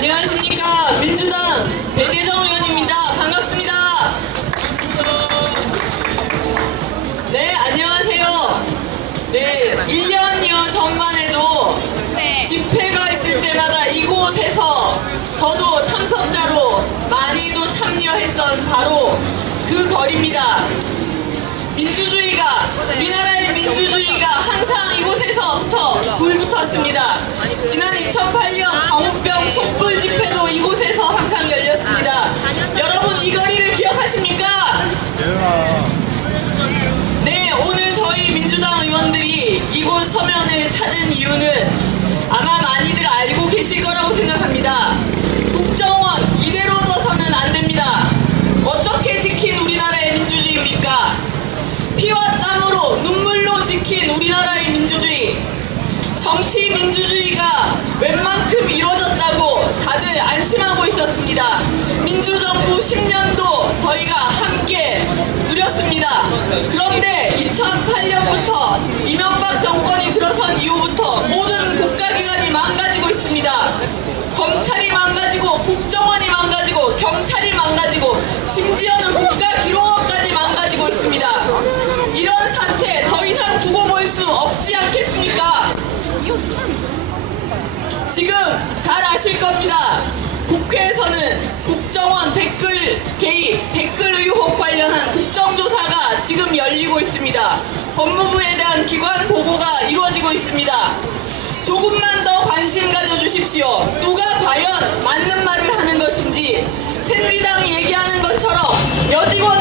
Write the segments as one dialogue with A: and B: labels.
A: 안녕하십니까. 민주당 배재정 의원입니다. 반갑습니다. 네, 안녕하세요. 네, 1년여 전만 해도 집회가 있을 때마다 이곳에서 저도 참석자로 많이도 참여했던 바로 그 거리입니다. 민주주의가, 우리나라의 민주주의가 항상 이곳에서부터 불붙었습니다. 지난 2008년 이 이곳 서면을 찾은 이유는 아마 많이들 알고 계실 거라고 생각합니다. 국정원 이대로 둬서는 안 됩니다. 어떻게 지킨 우리나라의 민주주의입니까? 피와 땀으로 눈물로 지킨 우리나라의 민주주의. 정치 민주주의가 웬만큼 이루어졌다고 다들 안심하고 있었습니다. 민주정부 10년도 저희가 지금 잘 아실 겁니다. 국회에서는 국정원 댓글 개입, 댓글 의혹 관련한 국정조사가 지금 열리고 있습니다. 법무부에 대한 기관 보고가 이루어지고 있습니다. 조금만 더 관심 가져주십시오. 누가 과연 맞는 말을 하는 것인지 새누리당이 얘기하는 것처럼 여직원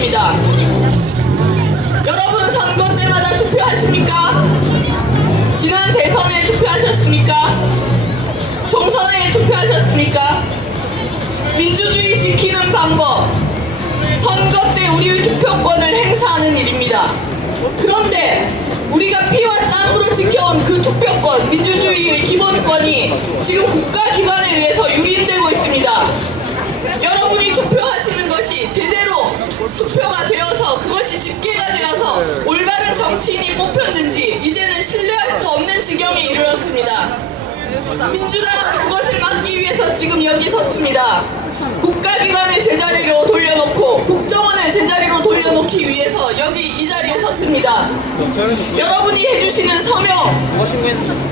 A: 있을 것입니다. 여러분 선거 때마다 투표하십니까? 지난 대선에 투표하셨습니까? 총선에 투표하셨습니까? 민주주의 지키는 방법 선거 때 우리의 투표권을 행사하는 일입니다. 그런데 우리가 피와 땀으로 지켜온 그 투표권, 민주주의의 기본권이 지금 국가기관에 의해서 유린되고 투표가 되어서 그것이 집계가 되어서 올바른 정치인이 뽑혔는지 이제는 신뢰할 수 없는 지경에 이르렀습니다. 민주당은 그것을 막기 위해서 지금 여기 섰습니다. 국가기관을 제자리로 돌려놓고 국정원을 제자리로 돌려놓기 위해서 여기 이 자리에 섰습니다. 여러분이 해주시는 서명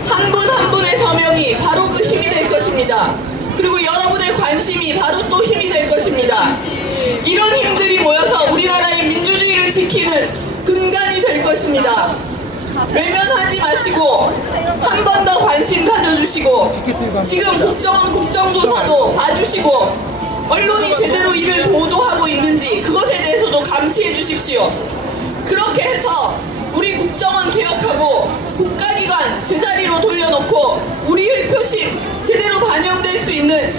A: 한 분한 분의 서명이 바로 그 힘이 될 것입니다. 그리고 여러분의 관심이 바로 또 힘이 될 것입니다. 이런 힘들 될 것입니다. 외면하지 마시고 한 번 더 관심 가져주시고 지금 국정원 국정조사도 봐주시고 언론이 제대로 이를 보도하고 있는지 그것에 대해서도 감시해 주십시오. 그렇게 해서 우리 국정원 개혁하고 국가기관 제자리로 돌려놓고 우리의 표심 제대로 반영될 수 있는